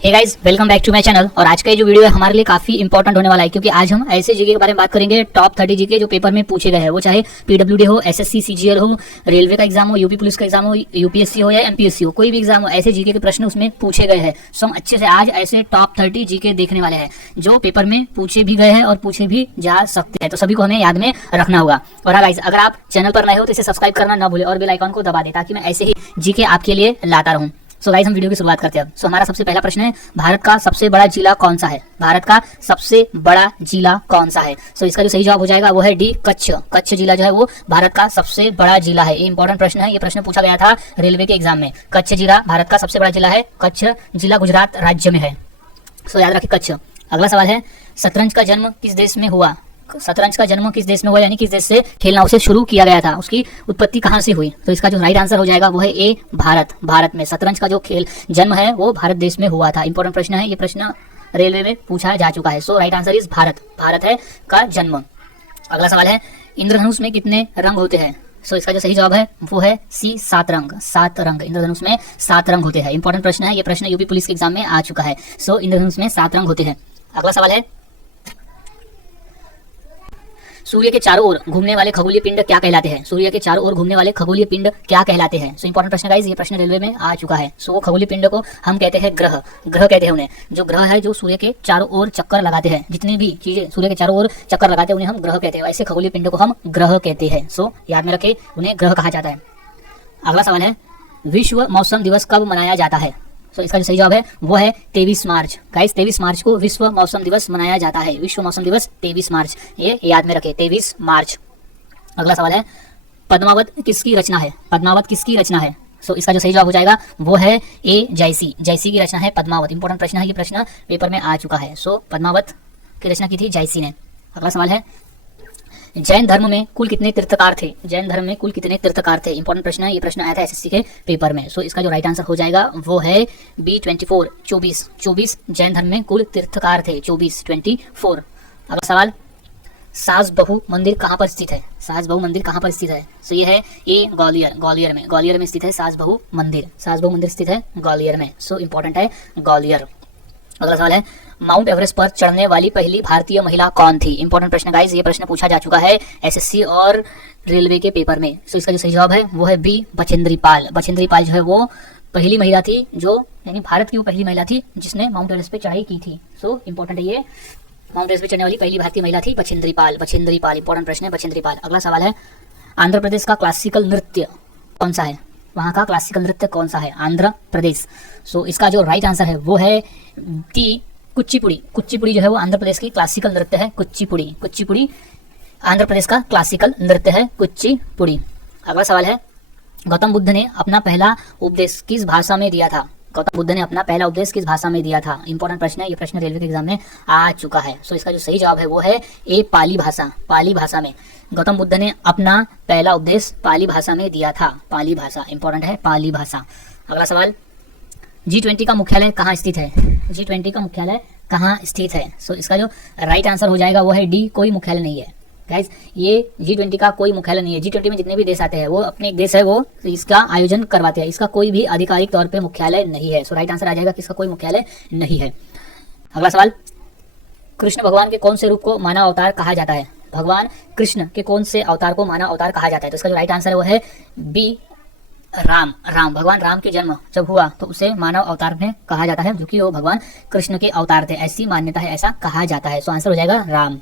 Hey guys, welcome back to my channel. और आज का ये जो वीडियो है हमारे लिए काफी इंपॉर्टेंट होने वाला है, क्योंकि आज हम ऐसे जीके के बारे में बात करेंगे टॉप 30 जीके जो पेपर में पूछे गए हैं। वो चाहे पीडब्ल्यूडी हो, एसएससी सीजीएल हो, रेलवे का एग्जाम हो, यूपी पुलिस का एग्जाम हो, यूपीएससी हो या एमपीएससी हो, कोई भी एग्जाम हो, ऐसे जीके के प्रश्न उसमें पूछे गए हैं। सो हम अच्छे से आज ऐसे टॉप 30 जीके देखने वाले हैं जो पेपर में पूछे भी गए हैं और पूछे भी जा सकते हैं। तो सभी को हमें याद में रखना होगा। और हाँ गाइस, अगर आप चैनल पर नए हो तो इसे सब्सक्राइब करना ना भूले और बेल आइकन को दबा दे, ताकि मैं ऐसे ही जीके आपके लिए लाता रहूं। सो गाइस, हम वीडियो की शुरुआत करते हैं। सो हमारा सबसे पहला प्रश्न है, भारत का सबसे बड़ा जिला कौन सा है? भारत का सबसे बड़ा जिला कौन सा है? सो इसका जो सही जवाब हो जाएगा वो है डी, कच्छ। कच्छ जिला जो है वो भारत का सबसे बड़ा जिला है। ये इंपॉर्टेंट प्रश्न है, ये प्रश्न पूछा गया था रेलवे के एग्जाम में। कच्छ जिला भारत का सबसे बड़ा जिला है। कच्छ जिला गुजरात राज्य में है। सो याद रखिए कच्छ। अगला सवाल है, शतरंज का जन्म किस देश में हुआ? शतरंज का जन्म किस देश में हुआ, यानी किस देश से खेलना उसे शुरू किया गया था, उसकी उत्पत्ति कहां से हुई? तो इसका जो राइट आंसर हो जाएगा वो है ए, भारत। भारत में शतरंज का जो खेल जन्म है वो भारत देश में हुआ था। इंपॉर्टेंट प्रश्न है, ये प्रश्न रेलवे में पूछा जा चुका है। So right answer is Bharat. Bharat है का जन्म। अगला सवाल है, इंद्रधनुष में कितने रंग होते हैं? सो इसका जो सही जवाब है वो है सी, 7 रंग। 7 रंग, इंद्रधनुष में 7 रंग होते हैं। इंपॉर्टेंट प्रश्न है, ये प्रश्न यूपी पुलिस के एग्जाम में आ चुका है। सो इंद्रधनुष में 7 रंग होते हैं। अगला सवाल है, सूर्य के चारों ओर घूमने वाले खगोलीय पिंड क्या कहलाते हैं? सूर्य के चारों ओर घूमने वाले खगोलीय पिंड क्या कहलाते हैं? सो इंपॉर्टेंट प्रश्न गाइस, ये प्रश्न रेलवे में आ चुका है। सो वो खगोलीय पिंड को हम कहते हैं ग्रह। ग्रह कहते हैं उन्हें, जो ग्रह है जो सूर्य के चारों ओर चक्कर लगाते हैं। जितनी भी चीजें सूर्य के चारों ओर चक्कर लगाते हैं उन्हें हम ग्रह कहते हैं। ऐसे खगोलीय पिंड को हम ग्रह कहते हैं। सो याद में रखें, उन्हें ग्रह कहा जाता है। अगला सवाल है, विश्व मौसम दिवस कब मनाया जाता है? सो इसका जो सही जवाब है वो है 23 मार्च। गाइस, 23 मार्च को विश्व मौसम दिवस मनाया जाता है। विश्व मौसम दिवस 23 मार्च, ये याद में रखें, 23 मार्च। अगला सवाल है, पद्मावत किसकी रचना है? पद्मावत किसकी रचना है? सो इसका जो सही जवाब हो जाएगा वो है ए, जयसी। जयसी की रचना है पद्मावत। इंपॉर्टेंट प्रश्न है, ये प्रश्न पेपर में आ चुका है। सो पद्मावत की रचना की थी जयसी ने। अगला सवाल है, जैन धर्म में कुल कितने तीर्थकार थे? जैन धर्म में कुल कितने तीर्थकार थे? इंपॉर्टेंट प्रश्न है, ये प्रश्न आया था एसएससी के पेपर में। सो इसका जो राइट आंसर हो जाएगा वो है बी, 24, 24। 24 जैन धर्म में कुल तीर्थकार थे। 24, 24। अगला सवाल, सास बहू मंदिर कहाँ पर स्थित है? सास बहू मंदिर कहाँ पर स्थित है? सो ये है ए, ग्वालियर। ग्वालियर में, ग्वालियर में स्थित है सास बहू मंदिर। सास बहू मंदिर स्थित है ग्वालियर में। सो इंपॉर्टेंट है ग्वालियर। अगला सवाल है, माउंट एवरेस्ट पर चढ़ने वाली पहली भारतीय महिला कौन थी? इंपॉर्टेंट प्रश्न गाइस, ये प्रश्न पूछा जा चुका है एसएससी और रेलवे के पेपर में। सो इसका जो सही जवाब है वो है बी, बछेंद्री पाल। बछेंद्री पाल जो है वो पहली महिला थी जो, यानी भारत की वो पहली महिला थी जिसने माउंट एवरेस्ट पे चढ़ाई की थी। सो इंपॉर्टेंट है, ये माउंट एवरेस्ट पे चढ़ने वाली पहली भारतीय महिला थी बछेंद्री पाल। बछेंद्री पाल, इंपॉर्टेंट प्रश्न है बछेंद्री पाल। अगला सवाल है, आंध्र प्रदेश का क्लासिकल नृत्य कौन सा है? वहाँ का क्लासिकल नृत्य कौन सा है? आंध्र प्रदेश। सो इसका जो राइट आंसर है वो है टी, कुचिपुड़ी। कुचिपुड़ी जो है वो आंध्र प्रदेश की क्लासिकल नृत्य है। कुचिपुड़ी, कुचिपुड़ी आंध्र प्रदेश का क्लासिकल नृत्य है, कुचिपुड़ी। अगला सवाल है, गौतम बुद्ध ने अपना पहला उपदेश किस भाषा में दिया था? गौतम बुद्ध ने अपना पहला उपदेश किस भाषा में दिया था? इंपॉर्टेंट प्रश्न है, ये प्रश्न रेलवे के एग्जाम में आ चुका है। सो इसका जो सही जवाब है वो है ए, पाली भाषा। पाली भाषा में गौतम बुद्ध ने अपना पहला उपदेश पाली भाषा में दिया था। पाली भाषा, इंपॉर्टेंट है पाली भाषा। अगला सवाल, G20 का मुख्यालय कहाँ स्थित है? G20 का मुख्यालय कहाँ स्थित है? सो इसका जो राइट आंसर हो जाएगा वो है डी, कोई मुख्यालय नहीं है। गाइस, ये G20 का कोई मुख्यालय नहीं है। G20 में जितने भी देश आते हैं वो अपने एक देश है वो इसका आयोजन करवाते हैं। इसका कोई भी आधिकारिक तौर पे मुख्यालय नहीं है। सो राइट आंसर आ जाएगा कि इसका कोई मुख्यालय नहीं है। अगला सवाल, कृष्ण भगवान के कौन से रूप को मानव अवतार कहा जाता है? भगवान कृष्ण के कौन से अवतार को मानव अवतार कहा जाता है? तो इसका जो राइट आंसर है वो है बी, राम। राम, भगवान राम के जन्म जब हुआ तो उसे मानव अवतार में कहा जाता है, जो कि वो भगवान कृष्ण के अवतार थे। ऐसी मान्यता है, ऐसा कहा जाता है। सो आंसर हो जाएगा राम।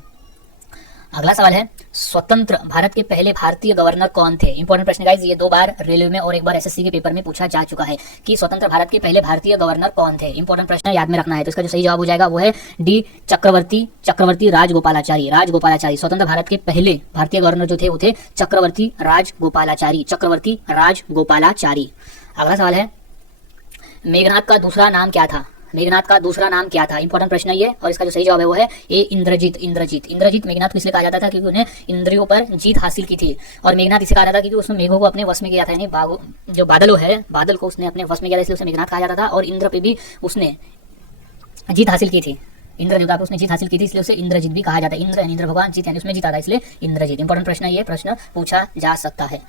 अगला सवाल है, स्वतंत्र भारत के पहले भारतीय गवर्नर कौन थे? इंपॉर्टेंट प्रश्न गाइस, ये 2 बार रेलवे में और 1 बार एसएससी के पेपर में पूछा जा चुका है कि स्वतंत्र भारत के पहले भारतीय गवर्नर कौन थे। इंपॉर्टेंट प्रश्न याद में रखना है। तो इसका जो सही जवाब हो जाएगा वो है डी, चक्रवर्ती राजगोपालाचारी। राजगोपालाचारी, स्वतंत्र भारत के पहले भारतीय गवर्नर जो थे वो थे चक्रवर्ती राजगोपालाचारी। चक्रवर्ती राजगोपालाचारी। अगला सवाल है, मेघनाथ का दूसरा नाम क्या था? मेघनाथ का दूसरा नाम क्या था? इंपॉर्टेंट प्रश्न है ये, और इसका जो सही जवाब है वो है ए, इंद्रजीत। इंद्रजीत, इंद्रजीत मेघनाथ को इसलिए कहा जाता था क्योंकि उन्हें इंद्रियों पर जीत हासिल की थी। और मेघनाथ इसे कहा जाता था क्योंकि उसने मेघों को अपने वश में किया था, यानी जो बादलों है, बादल को उसने अपने वश में किया था, इसलिए उसे मेघनाथ कहा जाता था। और इंद्र पे भी उसने जीत हासिल की थी। इंद्र देवता पे उसने जीत हासिल की थी, इसलिए उसे इंद्रजीत भी कहा जाता है। इंद्र भगवान जीत, यानी उसमें जीता था, इसलिए इंद्रजीत। इंपॉर्टेंट प्रश्न है ये, प्रश्न पूछा जा सकता है।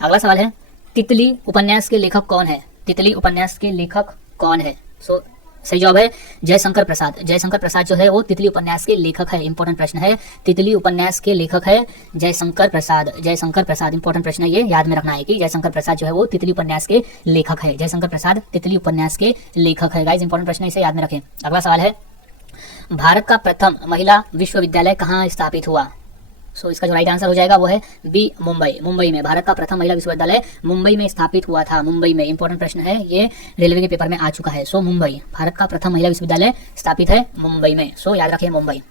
अगला सवाल है, तितली उपन्यास के लेखक कौन है? तितली उपन्यास के लेखक कौन है? सो सही जवाब है जयशंकर प्रसाद। जयशंकर प्रसाद जो है वो तितली उपन्यास के लेखक है। इंपॉर्टेंट प्रश्न है, तितली उपन्यास के लेखक है जयशंकर प्रसाद। जयशंकर प्रसाद इंपॉर्टेंट प्रश्न है, ये याद में रखना है कि जयशंकर प्रसाद जो है वो तितली उपन्यास के लेखक है। जयशंकर प्रसाद तितली उपन्यास के लेखक है। गाइस इंपॉर्टेंट प्रश्न है, इसे याद में रखें। अगला सवाल है, भारत का प्रथम महिला विश्वविद्यालय कहाँ स्थापित हुआ? सो इसका जो राइट आंसर हो जाएगा वो है बी, मुंबई। मुंबई में भारत का प्रथम महिला विश्वविद्यालय मुंबई में स्थापित हुआ था। मुंबई में इंपॉर्टेंट प्रश्न है, ये रेलवे के पेपर में आ चुका है। सो मुंबई, भारत का प्रथम महिला विश्वविद्यालय स्थापित है मुंबई में। सो याद रखिए मुंबई।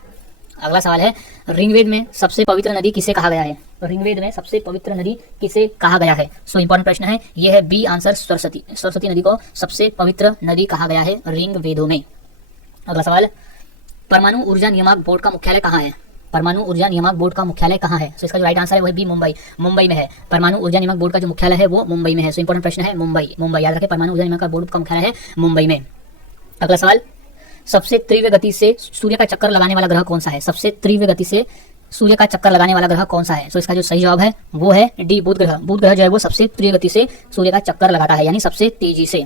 अगला सवाल है, ऋग्वेद में सबसे पवित्र नदी किसे कहा गया है? ऋग्वेद में सबसे पवित्र नदी किसे कहा गया है? सो इंपॉर्टेंट प्रश्न है, ये है बी आंसर, सरस्वती। सरस्वती नदी को सबसे पवित्र नदी कहा गया है ऋग्वेदों में। अगला सवाल, परमाणु ऊर्जा नियामक बोर्ड का मुख्यालय कहाँ है? परमाणु ऊर्जा नियामक बोर्ड का मुख्यालय कहाँ है? सो इसका जो राइट आंसर है वो है बी, मुंबई। मुंबई में है। परमाणु ऊर्जा नियामक बोर्ड का जो मुख्यालय है वो मुंबई में है। सो इंपॉर्टेंट प्रश्न है मुंबई। मुंबई याद रखें, परमाणु ऊर्जा नियामक बोर्ड का मुख्यालय है मुंबई में। अगला सवाल, सबसे तीव्र गति से सूर्य का चक्कर लगाने वाला ग्रह कौन सा है? सबसे तीव्र गति से सूर्य का चक्कर लगाने वाला ग्रह कौन सा है? सो इसका जो सही जवाब है वो है डी, बुध ग्रह। बुध ग्रह जो है वो सबसे तीव्र गति से सूर्य का चक्कर लगाता है, यानी सबसे तेजी से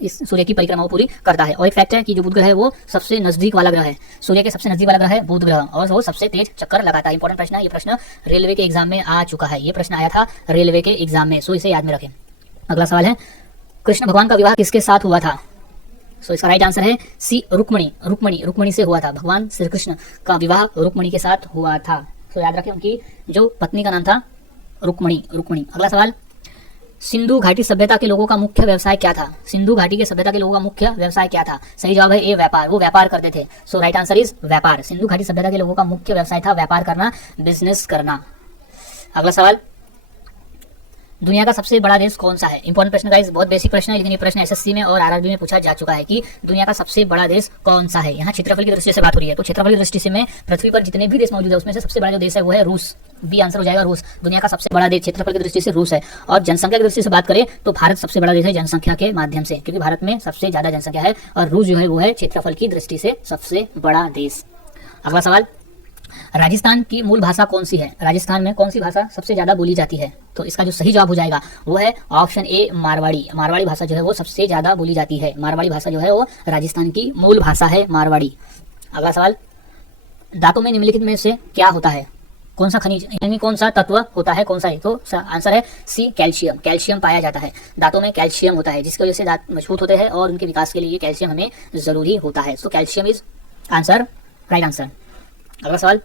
इस सूर्य की परिक्रमा पूरी करता है। और एक फैक्ट है कि जो बुध ग्रह है वो सबसे नजदीक वाला ग्रह है। सूर्य के सबसे नजदीक वाला ग्रह है बुध ग्रह, और वो सबसे तेज चक्कर लगाता है। इंपॉर्टेंट प्रश्न है, ये प्रश्न रेलवे के एग्जाम में आ चुका है। ये प्रश्न आया था रेलवे के एग्जाम में। सो इसे याद में रखें। अगला सवाल है, कृष्ण भगवान का विवाह किसके साथ हुआ था? सो इसका राइट आंसर है सी, रुक्मणी। रुक्मणी, रुक्मणी से हुआ था। भगवान श्री कृष्ण का विवाह रुक्मणी के साथ हुआ था। सो याद रखें, उनकी जो पत्नी का नाम था रुक्मणी। रुक्मणी। अगला सवाल, सिंधु घाटी सभ्यता के लोगों का मुख्य व्यवसाय क्या था? सिंधु घाटी के सभ्यता के लोगों का मुख्य व्यवसाय क्या था? सही जवाब है ए, व्यापार। वो व्यापार करते थे। सो राइट आंसर इज व्यापार। सिंधु घाटी सभ्यता के लोगों का मुख्य व्यवसाय था व्यापार करना, बिजनेस करना। अगला सवाल, दुनिया का सबसे बड़ा देश कौन सा है? इंपॉर्टेंट प्रश्न गाइस, बहुत बेसिक प्रश्न है, लेकिन ये प्रश्न एसएससी में और आरआरबी में पूछा जा चुका है कि दुनिया का सबसे बड़ा देश कौन सा है। यहाँ क्षेत्रफल की दृष्टि से बात हो रही है, तो क्षेत्रफल की दृष्टि से में पृथ्वी पर जितने भी देश मौजूद है उसमें से सबसे बड़ा जो देश है वो है रूस। बी आंसर हो जाएगा रूस। दुनिया का सबसे बड़ा देश क्षेत्रफल की दृष्टि से रूस है। और जनसंख्या की दृष्टि से बात करें तो भारत सबसे बड़ा देश है जनसंख्या के माध्यम से, क्योंकि भारत में सबसे ज्यादा जनसंख्या है, और रूस जो है वो है क्षेत्रफल की दृष्टि से सबसे बड़ा देश। अगला सवाल, राजस्थान की मूल भाषा कौन सी है? राजस्थान में कौन सी भाषा सबसे ज्यादा बोली जाती है? तो इसका जो सही जवाब हो जाएगा वो है ऑप्शन ए, मारवाड़ी। मारवाड़ी भाषा जो है वो सबसे ज्यादा बोली जाती है। मारवाड़ी भाषा जो है वो राजस्थान की मूल भाषा है, मारवाड़ी। अगला सवाल, दांतों में निम्नलिखित में से क्या होता है? कौन सा खनिज यानी कौन सा तत्व होता है? कौन सा है? तो आंसर है सी, कैल्शियम। कैल्शियम पाया जाता है दांतों में, कैल्शियम होता है, जिसकी वजह से दांत मजबूत होते हैं और उनके विकास के लिए कैल्शियम हमें जरूरी होता है। So calcium is answer, right answer. अगला सवाल,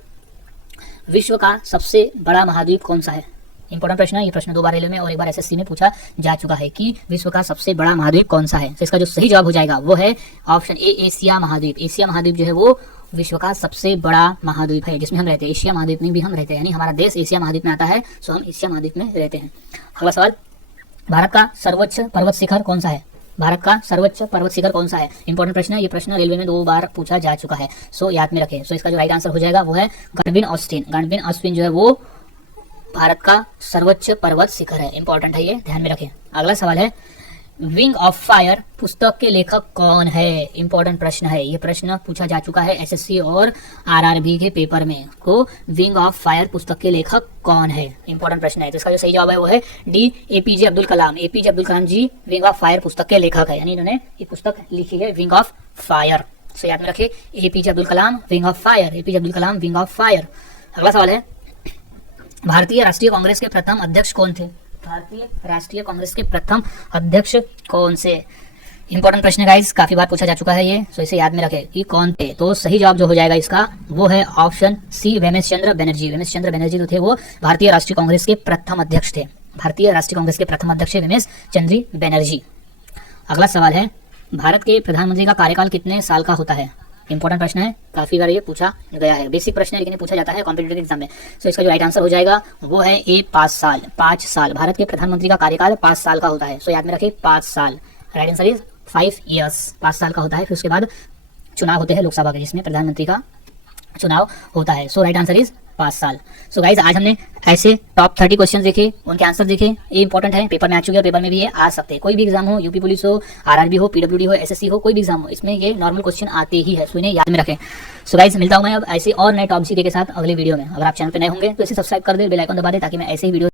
विश्व का सबसे बड़ा महाद्वीप कौन सा है? इंपॉर्टेंट प्रश्न है, ये प्रश्न 2 बार रेलवे में और 1 बार एसएससी में पूछा जा चुका है कि विश्व का सबसे बड़ा महाद्वीप कौन सा है। तो इसका जो सही जवाब हो जाएगा वो है ऑप्शन ए, एशिया महाद्वीप। एशिया महाद्वीप जो है वो विश्व का सबसे बड़ा महाद्वीप है, जिसमें हम रहते हैं। एशिया महाद्वीप में भी हम रहते हैं, यानी हमारा देश एशिया महाद्वीप में आता है, सो हम एशिया महाद्वीप में रहते हैं। अगला सवाल, भारत का सर्वोच्च पर्वत शिखर कौन सा है? भारत का सर्वोच्च पर्वत शिखर कौन सा है? इंपॉर्टेंट प्रश्न है, ये प्रश्न रेलवे में 2 बार पूछा जा चुका है। सो याद में रखें। सो इसका जो राइट आंसर हो जाएगा वो है गणबिन ऑस्टिन। गणबिन ऑस्टिन जो है वो भारत का सर्वोच्च पर्वत शिखर है। इंपॉर्टेंट है, ये ध्यान में रखें। अगला सवाल है, विंग ऑफ फायर पुस्तक के लेखक कौन है? इंपॉर्टेंट प्रश्न है, ये प्रश्न पूछा जा चुका है एसएससी और आरआरबी के पेपर में। को विंग ऑफ फायर पुस्तक के लेखक कौन है? इंपॉर्टेंट प्रश्न है। तो इसका जो सही जवाब है वो है D, APJ Abdul Kalam. APJ Abdul Kalam ji wing of fire पुस्तक के लेखक है, यानी इन्होंने ये पुस्तक लिखी है विंग ऑफ फायर। सो याद में रखिए, APJ Abdul Kalam wing of fire. APJ Abdul Kalam wing of fire. अगला सवाल है, भारतीय राष्ट्रीय कांग्रेस के प्रथम अध्यक्ष कौन थे? भारतीय राष्ट्रीय कांग्रेस के प्रथम अध्यक्ष कौन से? इंपॉर्टेंट प्रश्न गाइस, काफी बार पूछा जा चुका है ये, सो इसे याद में रखें कि कौन थे। तो सही जवाब जो हो जाएगा इसका वो है ऑप्शन सी, वेमेश चंद्र बनर्जी। वेमेश चंद्र बनर्जी जो थे वो भारतीय राष्ट्रीय कांग्रेस के प्रथम अध्यक्ष थे। भारतीय राष्ट्रीय कांग्रेस के प्रथम अध्यक्ष वेमेश चंद्र बनर्जी। अगला सवाल है, भारत के प्रधानमंत्री का कार्यकाल कितने साल का होता है? इंपॉर्टेंट प्रश्न है, काफी बार ये पूछा गया है। बेसिक प्रश्न है लेकिन ये पूछा जाता है कॉम्पिटिटिव एग्जाम में। सो इसका जो राइट आंसर हो जाएगा वो है ए, 5 साल। 5 साल भारत के प्रधानमंत्री का कार्यकाल 5 साल का होता है। सो याद में रखिए 5 साल। Right answer is 5 years. 5 साल का होता है। फिर उसके बाद चुनाव होते हैं लोकसभा के, जिसमें प्रधानमंत्री का चुनाव होता है। सो राइट आंसर इज 5 साल। सो गाइज आज हमने ऐसे टॉप 30 क्वेश्चन देखे, उनके आंसर देखे। ये इंपॉर्टेंट है, पेपर में आ चुके हैं, पेपर में भी ये आ सकते हैं। कोई भी एग्जाम हो, यूपी पुलिस हो, आरआरबी हो, पीडब्ल्यूडी हो, एसएससी हो, कोई भी एग्जाम हो, इसमें ये नॉर्मल क्वेश्चन आते ही है। सो इन्हें याद में रखें। सो गाइज मिलता हूं मैं अब ऐसे और नए टॉप जीके के साथ अगले वीडियो में। अगर आप चैनल पर नए होंगे तो इसे सब्सक्राइब कर दे, बेल आइकन दबा दे, ताकि मैं ऐसे ही वीडियो